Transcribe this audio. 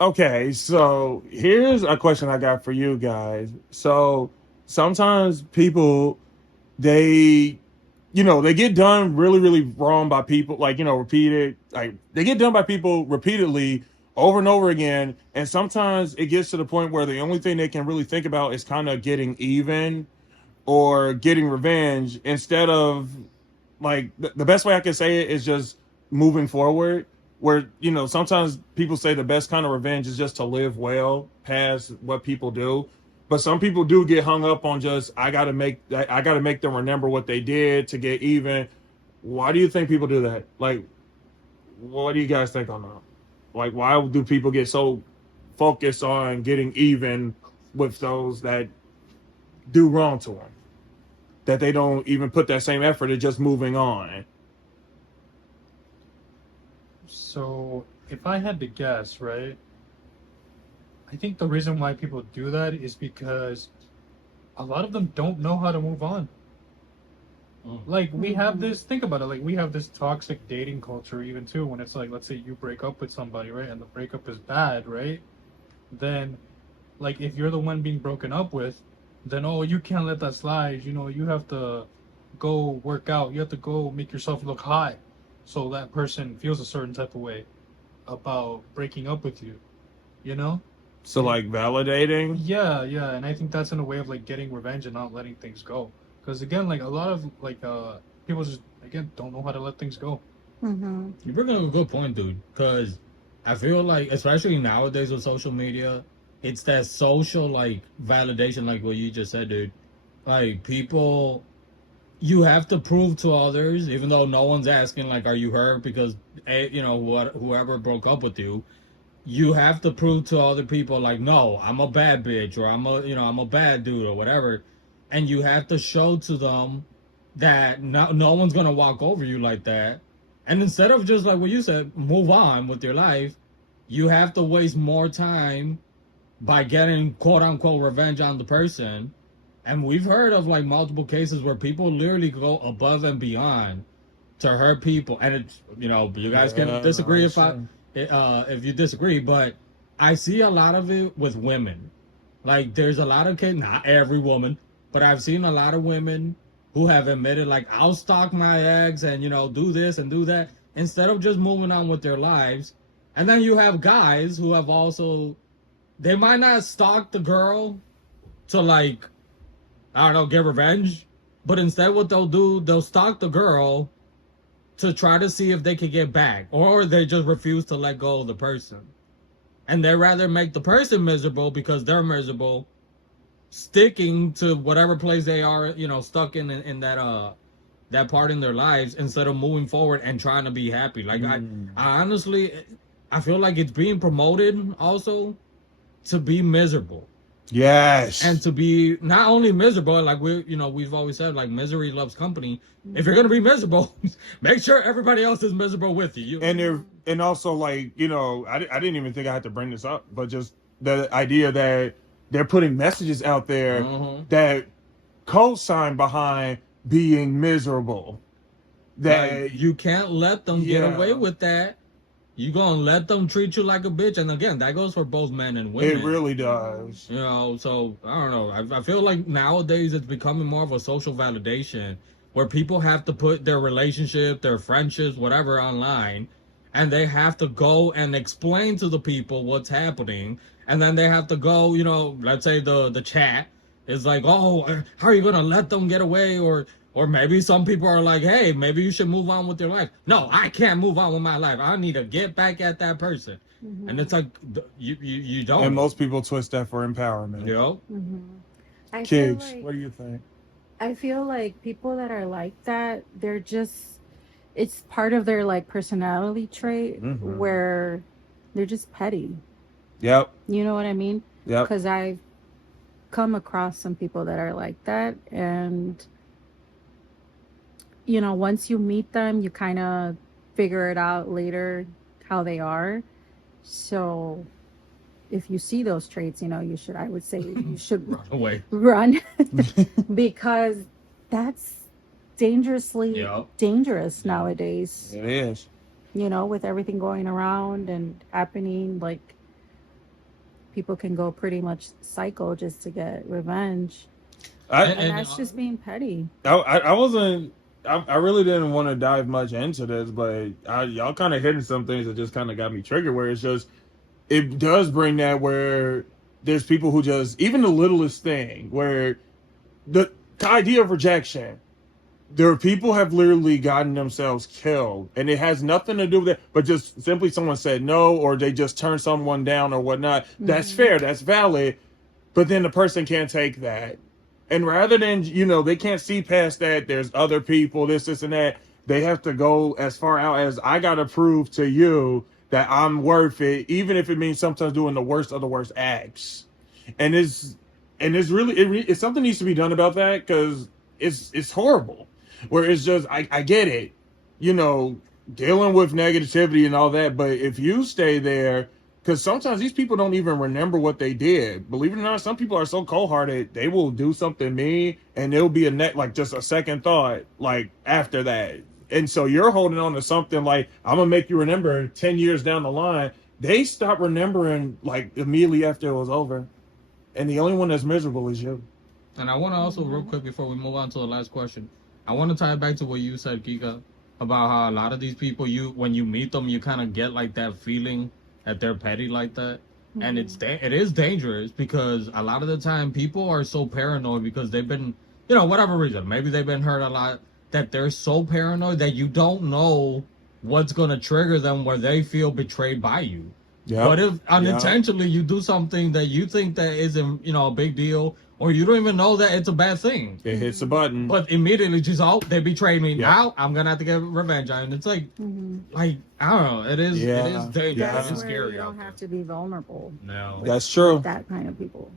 Okay, so here's a question I got for you guys. So sometimes people they they get done really really wrong by people, like repeated, like they get done by people repeatedly over and over again, and sometimes it gets to the point where the only thing they can really think about is kind of getting even or getting revenge instead of, like, the best way I can say it is just moving forward. Where sometimes people say the best kind of revenge is just to live well past what people do, but some people do get hung up on just I got to make them remember what they did to get even. Why do you think people do that? Like, what do you guys think on that? Like, why do people get so focused on getting even with those that do wrong to them, that they don't even put that same effort at just moving on? So, if I had to guess, right, I think the reason why people do that is because a lot of them don't know how to move on. Like, we have Mm-hmm. this, think about it, like, we have this toxic dating culture, even too, when it's like, let's say you break up with somebody, right, and the breakup is bad, right? Then, like, if you're the one being broken up with, then, oh, you can't let that slide. You have to go work out, you have to go make yourself look hot so that person feels a certain type of way about breaking up with you, you know? So, And like, validating. yeah, yeah, and I think that's in a way of like getting revenge and not letting things go. Because again, like a lot of like people just again don't know how to let things go. Mm-hmm. You bring up a good point, dude. Because I feel like, especially nowadays with social media, it's that social like validation, like what you just said, dude. Like people, you have to prove to others, even though no one's asking, like, are you hurt? Because whoever broke up with you, you have to prove to other people, like, no, I'm a bad bitch, or I'm a bad dude, or whatever, and you have to show to them that no one's gonna walk over you like that. And instead of just like what you said, move on with your life, you have to waste more time by getting quote unquote revenge on the person. And we've heard of like multiple cases where people literally go above and beyond to hurt people. And it's, you guys can Yeah, no, disagree that's true. if you disagree, but I see a lot of it with women. Like there's a lot of cases, not every woman, but I've seen a lot of women who have admitted, like, I'll stalk my ex and do this and do that instead of just moving on with their lives. And then you have guys who have also, they might not stalk the girl to, like, I don't know, get revenge, but instead what they'll do, they'll stalk the girl to try to see if they can get back, or they just refuse to let go of the person. And they rather make the person miserable because they're miserable, sticking to whatever place they are, stuck in that part in their lives, instead of moving forward and trying to be happy. Like Mm. I honestly, I feel like it's being promoted also to be miserable, and Yes. to be not only miserable, like we've always said, like, misery loves company. If you're gonna be miserable, make sure everybody else is miserable with you. And they're Mm-hmm. and also, like, I didn't even think I had to bring this up, but just the idea that they're putting messages out there Uh-huh. that co-sign behind being miserable. Like, That, you can't let them get away yeah, with that. You gonna let them treat you like a bitch, and again, that goes for both men and it women. really Mm-hmm. does. So I don't know. I feel like nowadays it's becoming more of a social validation where people have to put their relationship, their friendships, whatever, online, and they have to go and explain to the people what's happening, and then they have to go. Let's say the chat is like, oh, how are you gonna let them get away, or maybe some people are like, hey, maybe you should move on with your life. No, I can't move on with my life. I need to get back at that person. And Mm-hmm. it's like, you And don't. most people twist that for empowerment. You know? Mm-hmm. I feel Kids, like what do you think? I feel like people that are like that, they're just it's part of their like personality trait Mm-hmm. where they're just petty. Yep. You know what I mean? Yep. Cuz I've come across some people that are like that, and once you meet them, you kind of figure it out later how they are. So if you see those traits, you should I would say you should Run away. run because that's dangerously Yep. dangerous Yep. nowadays, It is. with everything going around and happening. Like, people can go pretty much psycho just to get revenge, I and And, that's just being petty. I wasn't. I really didn't want to dive much into this, but y'all kind of hitting some things that just kind of got me triggered. Where it's just, it does bring that where there's people who just, even the littlest thing, where the idea of rejection, there are people have literally gotten themselves killed, and it has nothing to do with it, but just simply someone said no, or they just turned someone down or whatnot. That's fair, that's valid, but then the person can't take that. And rather than, they can't see past that, there's other people, this, and that. They have to go as far out as, I got to prove to you that I'm worth it, even if it means sometimes doing the worst of the worst acts. And it's really, it's something needs to be done about that, because it's horrible. Where it's just, I get it, dealing with negativity and all that, but if you stay there, because sometimes these people don't even remember what they did. Believe it or not, some people are so cold-hearted, they will do something mean, and it'll be like just a second thought, like after that. And so you're holding on to something like, I'm gonna make you remember 10 years down the line. They stop remembering like immediately after it was over, and the only one that's miserable is you. And I want to also, real quick, before we move on to the last question, I want to tie it back to what you said, Kika, about how a lot of these people, when you meet them, you kind of get like that feeling that they're petty like that. And it is dangerous, because a lot of the time people are so paranoid because they've been, whatever reason, maybe they've been hurt a lot, that they're so paranoid that you don't know what's going to trigger them where they feel betrayed by you. Yeah. But if unintentionally you do something that you think that isn't, a big deal, or you don't even know that it's a bad thing, It hits a button. but immediately just, they betrayed me. Now I'm gonna have to get revenge on it. And it's like, I don't know. It is dangerous. Yeah. It That's is where scary you out don't there. have to be vulnerable. No. That's true. That kind of people.